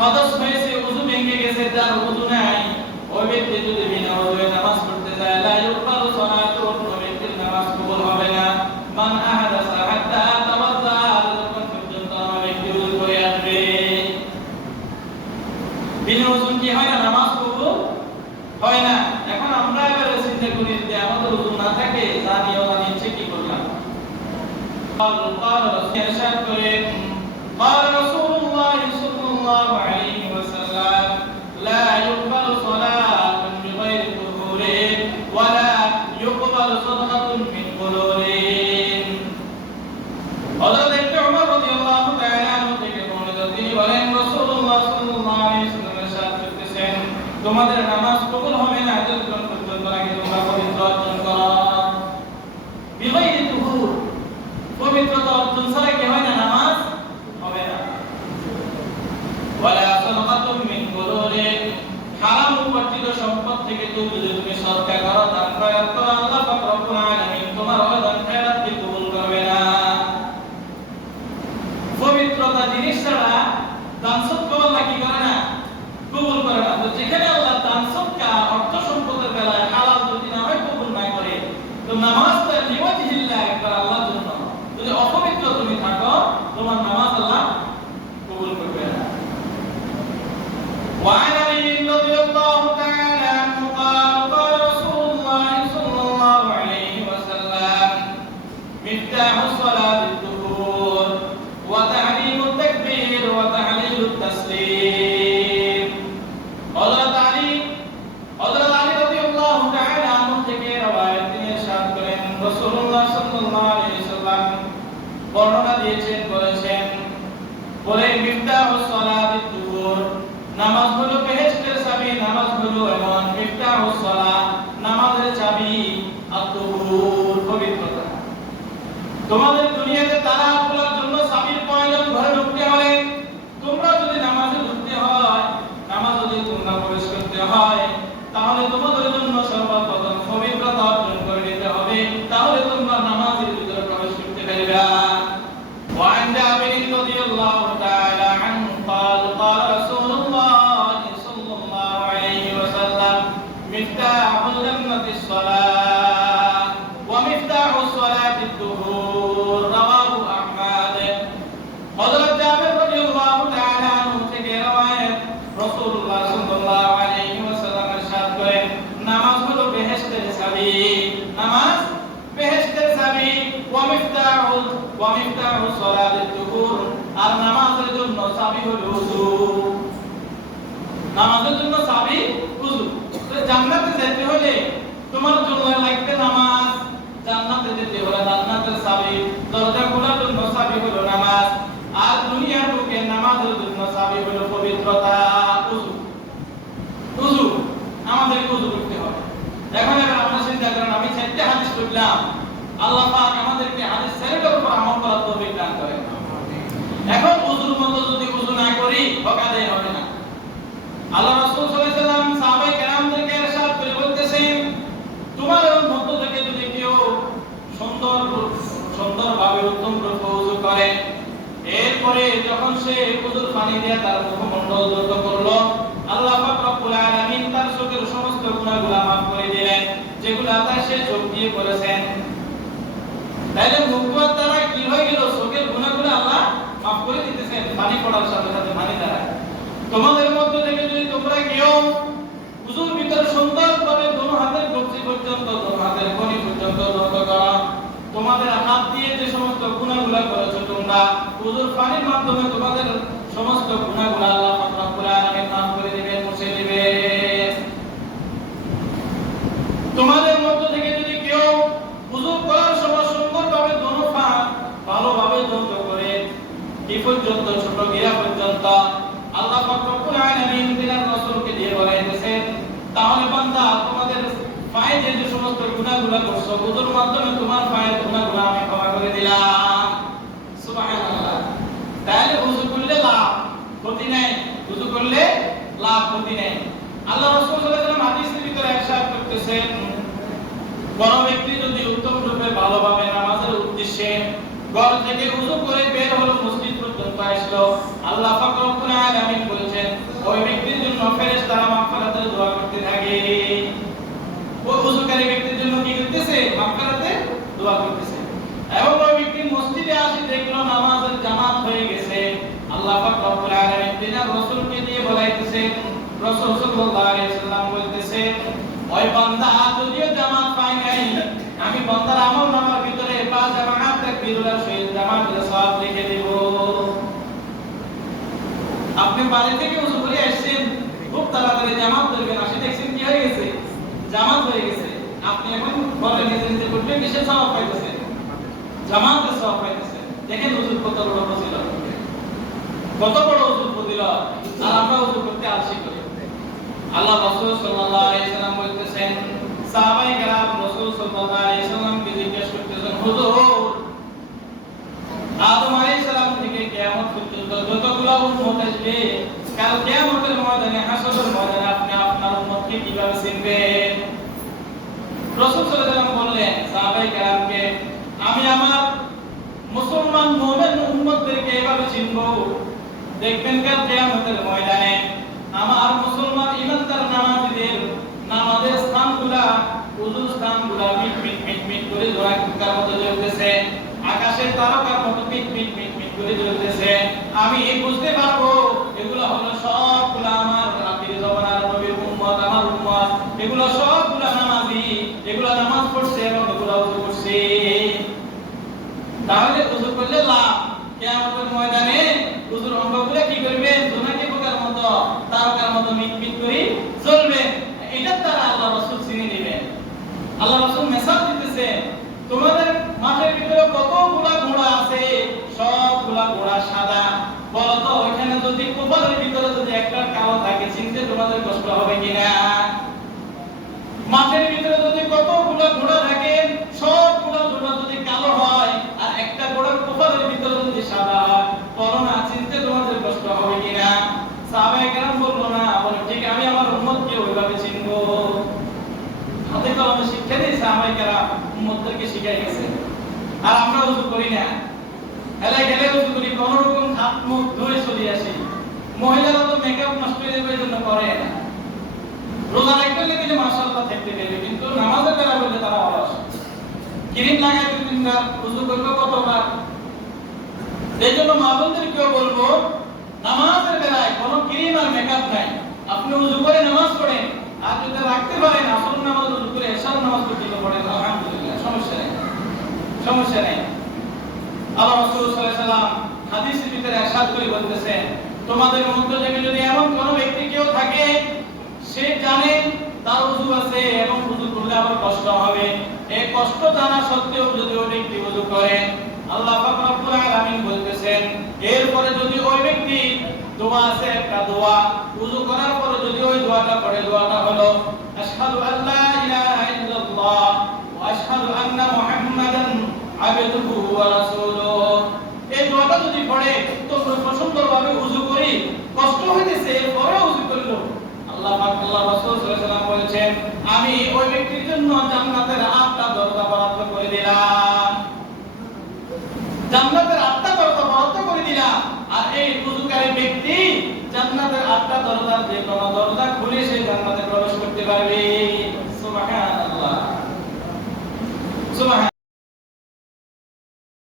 হদস হয়েছে, ওযু ভেঙে গেছে, যার ওযু নাই, ওই ব্যক্তি যদি বিনা ওযুয়ে নামাজ পড়তে যায়, লা ইউকবালু সালাতু, ওই ব্যক্তির নামাজ কবুল হবে না। মান আহাদাসা হাত্তা তাওয়াদ্দা, যতক্ষণ পর্যন্ত ওই ব্যক্তি ওযু করে আসবে। বিনা ওযু কি হয় না, নামাজ কবুল হয় না। এখন আমরা এবারে চিন্তা করি যে আমাদের ওযু না থাকে, জানিও না নিচ্ছে কি করলাম। قال رسول ارشاد করেন قال رسول الله صلى الله عليه وسلم لا يقبل صلاة بغير طهور ولا يقبل صدقة من غلول। হযরত ইবনে উমর রাদিয়াল্লাহু তাআলা আনহু থেকে বর্ণিত, তিনি বলেন রাসূলুল্লাহ সাল্লাল্লাহু আলাইহি ওয়াসাল্লাম ارشاد করতেছেন, তোমাদের নামাজ কবুল হবে না যতক্ষণ পর্যন্ত আগে তোমরা পবিত্র অর্জন করো। বিগাইরি তুহুর, পবিত্রতা অর্জন ছাড়া কি হয় না, নামাজ হবে না। ওয়ালা সাদাকাতুম মিন গুলুলিন, হারাম উপার্জিত সম্পদ থেকে যদি তুমি সদকা করো, দান খয়রাত করো, আল্লাহ পাক রব্বুল আলামিন তোমার ওই দান খয়রাতকে কবুল করবে না। পবিত্রতা জিনিস ছাড়া দান সদকা আল্লাহ কি করে না, কবুল করে না। তো যেখানে আল্লাহ দান সদকা অর্থ সম্পদের বেলায় হালাল যদি না হয়, কবুল না করে, তো নামাজটা লিওয়াজহিল্লাহ, একবার আল্লাহর জন্য যদি অপবিত্র তুমি থাকো, তোমার নামাজ আল্লাহ কবুল করবে না। وعن علي رضي الله تعالى عنه قال قال رسول الله صلى الله عليه وسلم مفتاح الصلاة الطهور وتعليم التكبير وتحليل التسليم। حضرت علي رضي الله تعالى عنه থেকে রওয়ায়াত তিনি ইরশাদ করেন, রাসূলুল্লাহ সাল্লাল্লাহু আলাইহি ওয়াসাল্লাম বর্ণনা দিয়েছেন, বলেছেন, বলে মিফতাহুস সালাতিত তুহুর, নামাজ হলো বেহেশতের চাবি, নামাজ হলো এমন মিফতাহুস সালাত, নামাজের চাবি, আত-তুহুর, পবিত্রতা। তোমাদের দুনিয়াতে তালা খোলার জন্য চাবির প্রয়োজন, ঘরে ঢুকতে হলে, তোমরা যদি নামাজে ঢুকতে হয়, নামাজ যদি তোমরা প্রবেশ করতে হয়, তাহলে তোমাদের জন্য সর্বপ্রথম পবিত্রতা অর্জন করে নিতে হবে, তাহলে তোমরা নামাজের ভিতরে প্রবেশ করতে পারবে। وعن جابر رضي الله تعالى عنه قال قال رسول الله صلى الله عليه وسلم مفتاح الجنة الصلاة ومفتاح الصلاة الطهور رواه أحمد। حضرت جابر رضي الله تعالى عنه থেকে রওয়ায়াত, রাসূলুল্লাহ সাল্লাল্লাহু আলাইহি ওয়াসাল্লাম ارشاد করেন, নামাজ হলো বেহেশতের চাবি, নামাজ বেহেশতের চাবি, ওয়া মিফতাহুস সালাতিত তুহুর, আর নামাজের জন্য চাবি হলো ওযু, নামাজের জন্য চাবি ওযু। তো জান্নাতে যেতে হলে তোমার জন্য লাগবে নামাজ, জান্নাতে যেতে হলে জান্নাতের চাবি, দরজা খোলার জন্য চাবি হলো নামাজ, আর দুনিয়ার বুকে নামাজের জন্য চাবি হলো পবিত্রতা, ওযু। ওযু আমাদের ওযু করতে হবে। এখন আমরা চিন্তা করেন, আমি 4টা হাদিস পড়লাম, আল্লাহ পাক আমাদেরকে হাদিস 4টার উপর আমল করার তৌফিক দান করেন। এখন ওযুর মতো যদি ওযু না করি, হকাদাই হবে না। আল্লাহ রাসূল সাল্লাল্লাহু আলাইহি ওয়াসাল্লাম সাহাবায়ে কেরামদেরকে ইরশাদ করে বলতেছেন, তোমাদের মধ্য থেকে যদি কেউ সুন্দরভাবে উত্তম রূপে ওযু করে, এরপরে যখন সে ওযুর পানি দিয়ে তার মুখমণ্ডল ধৌত করলো, আল্লাহ পাক রব্বুল আলামিন তার চোখের সমস্ত গুনাহগুলো মাফ করে দিলেন, যেগুলো তার সে চোখ দিয়ে করেছেন। তাইলে মুখ দ্বারা কি হয়ে গেল, চোখের গুনাহগুলো আল্লাহ মাফ করে দিতেছেন পানি পড়ার সাথে সাথে, পানি দ্বারা। তোমাদের মধ্য থেকে যদি তোমরা কেউ ওযুর ভিতরে সুন্দরভাবে দোনো হাতের কবজি পর্যন্ত, দোনো হাতের কনি পর্যন্ত ধৌত করো, তোমাদের হাত দিয়ে যে সমস্ত গুনাহগুলো করেছো তোমরা, ওযুর পানির মাধ্যমে তোমাদের সমস্ত গুনাহগুলো আল্লাহ পাক রব্বুল আলামিন মাফ করে দিবেন, মুছে দিবেন। তোমাদের মধ্য থেকে যদি কেউ ওযু করার সময় সুন্দরভাবে দোনো পা ভালোভাবে ধৌত করে, কি পর্যন্ত, ছোট গিরা পর্যন্ত, আল্লাহ পাক রব্বুল আলামিন তিনার রাসূলকে দিয়ে বলাইতেছেন, তাহলে বান্দা তোমাদের পায়ে যে সমস্ত গুনাহগুলো করছো, ওযুর মাধ্যমে তোমার পায়ের গুনাহগুলো আমি ক্ষমা করে দিলাম। সুবহানাল্লাহ। তাহলে ওযু করলে লাভ, ক্ষতি নাই, ওযু করলে লাভ, ক্ষতি নাই। আল্লাহ রাসূল সাল্লাল্লাহু আলাইহি ওয়াসাল্লাম হাদিসের ভিতরে ইরশাদ করতেছেন, কোন ব্যক্তি যদি উত্তম রূপে ভালোভাবে নামাজের উদ্দেশ্যে ঘর থেকে ওযু করে বের হলো, মসজিদ পর্যন্ত আসলো, আল্লাহ পাক রব্বুল আলামিন বলেছেন ওই ব্যক্তির জন্য ফেরেশতারা মাগফিরাতের দোয়া করতে থাকে। ওই ওযুকারী ব্যক্তির জন্য কি করতেছে? মাগফিরাতের দোয়া করতেছে। এবং ওই ব্যক্তি মসজিদে আসে দেখলো নামাজের জামাত হয়ে গেছে। আল্লাহ পাক রব্বুল আলামিন তিনার রাসূলকে দিয়ে বলাইতেছেন, রাসূল সাল্লাল্লাহু আলাইহি ওয়াসাল্লাম বলতেছেন, ওই বান্দা যদিও জামাত পায় নাই, আমি বান্দার আমলনামার ভিতরে 5 জামাত তাকবীরুল্লাহ শহীদ জামাতের সওয়াব লিখে দেব। আপনি বাড়ি থেকে ওযু করে আসছেন, খুব তাড়াতাড়ি জামাত ধরবেন, আসে দেখছেন কি হয়ে গেছে? জামাত হয়ে গেছে। আপনি এখন ঘরে নিজে নিজে করবেন, কিসের সওয়াব পাইতেছেন? জামাতের সওয়াব পাইতেছেন। দেখেন ওযুর কত বড় ফজিলত, কত বড় ওযুর ফজিলত। আর আমরা ওযু করতে আলসি করি। আল্লাহ রাসূল সাল্লাল্লাহু আলাইহি ওয়াসাল্লাম বলতেছেন, সাহাবায়ে কেরাম রাসূল সাল্লাল্লাহু আলাইহি ওয়াসাল্লামকে জিজ্ঞেস করতেছেন, হুজুর আদম আলাইহিস সালাম থেকে কিয়ামত পর্যন্ত যতগুলো উম্মত আসবে, কাল কিয়ামতের ময়দানে, হাসরের ময়দানে আপনি আপনার উম্মতকে কিভাবে চিনবেন? রাসূল সাল্লাল্লাহু আলাইহি ওয়াসাল্লাম বললেন সাহাবায়ে কেরামকে, আমি আমার মুসলমান মুমিন উম্মতদেরকে এভাবে চিনব, দেখবেন কাল কিয়ামতের ময়দানে আমার মুসলমান ইমানদার নামাজীদের নামাজের স্থানগুলা, ওযুর স্থানগুলা মিট মিট মিট মিট করে জোড়ার মতো জ্বলতেছে, আকাশের তারকার মতো মিট মিট মিট মিট করে জ্বলতেছে। আমি বুঝতে পারবো এগুলো হলো সবগুলা আমার আখির জামানার নবীর উম্মত, আমার উম্মত। এগুলো সবগুলা নামাজি, এগুলো নামাজ পড়ছে এবং এগুলো ওযু করছে। তাহলে ওযু করলে লাভ। কিয়ামতের ময়দানে ওযুর অঙ্গগুলো কি করবেন? জোনাকি পোকার মতো, তারকার মতো মিট মিট করে জ্বলবে। এটার দ্বারা আল্লাহ রাসূল চিনে নেবেন। আল্লাহ রাসূল মেসেজ দিতেছে, তোমাদের মাঠের ভিতরে কতগুলা ঘোড়া আছে, সবগুলা ঘোড়া সাদা। বলো তো ওখানে যদি কপালের ভিতরে যদি একটা কালো থাকে, চিনতে তোমাদের কষ্ট হবে কিনা? মাঠের ভিতরে যদি কতগুলা ঘোড়া থাকে, সবগুলা ঘোড়া যদি কালো হয় আর একটা ঘোড়ার কপালের ভিতরে যদি সাদা হয়, করোনা চিনতে তোমাদের কষ্ট হবে কিনা? সাহাবায়ে কেরাম বলল না, বলে ঠিক, আমি আমার উম্মতকে ওইভাবে চিনবো। হাতে কলমে শিক্ষা দিয়ে সাহাবায়ে কেরাম উম্মতদেরকে শিখাই গেছে। আর আমরা ওযু করি না, হেলে গেলে ওযু করি, কোন রকম হাত মুখ ধুয়ে চলে আসি। মহিলারা তো মেকআপ নষ্ট হয়ে যাবে জন্য করে না। রোজা রাখতে গেলে মাশাআল্লাহ থাকতে গেলে, কিন্তু নামাজের বেলা বললে তারা অলস। ক্রিম লাগাই 2-3 বার, ওযু করবে কতবার? এই জন্য মা বোনদেরকেও বলবো, নামাজের বেলায় কোনো ক্রিম আর মেকআপ নাই। আপনি ওযু করে নামাজ পড়েন, আর যদি রাখতে পারেন আসর নামাজ ওযু করে এশার নামাজ পর্যন্ত পড়েন, আলহামদুলিল্লাহ, সমস্যা নেই, সমস্যা নেই। আল্লাহ রাসূল সাল্লাল্লাহু আলাইহি ওয়াসাল্লাম হাদিসের ভিতরে ইরশাদ করে বলতেছেন, তোমাদের মধ্যে থেকে যদি এমন কোনো ব্যক্তি কেউ থাকে, সে জানে তার ওযু আছে এবং ওযু করলে আবার কষ্ট হবে, এই কষ্ট জানা সত্ত্বেও যদি ওই ব্যক্তি ওযু করে, আল্লাহ পাক রব্বুল আলামিন বলতেছেন, এরপরে যদি ওই ব্যক্তি দোয়া আছে, একটা দোয়া ওযু করার পরে যদি ওই দোয়াটা পড়ে, দোয়াটা হলো আশহাদু আল্লা ইলাহা ইল্লাল্লাহ ওয়া আশহাদু আন্না মুহাম্মাদান আবদুহু ওয়া রাসূলুহু, এই দোয়াটা যদি পড়ে, তো সুন্দরভাবে ওযু করি, কষ্ট হইতেছে এরপরে ওযু করলো, আল্লাহ পাক, আল্লাহ রাসূল সাল্লাল্লাহু আলাইহি ওয়াসাল্লাম বলেছেন, আমি ওই ব্যক্তির জন্য জান্নাতের 8টা দরজা বরাদ্দ করে দিলাম, জান্নাতের 8টা দরজা বরাদ্দ করে দিলাম। আর এই ওযুকারী ব্যক্তি জান্নাতের 8টা দরজার যে কোনো দরজা খুলে সে জান্নাতে প্রবেশ করতে পারবে।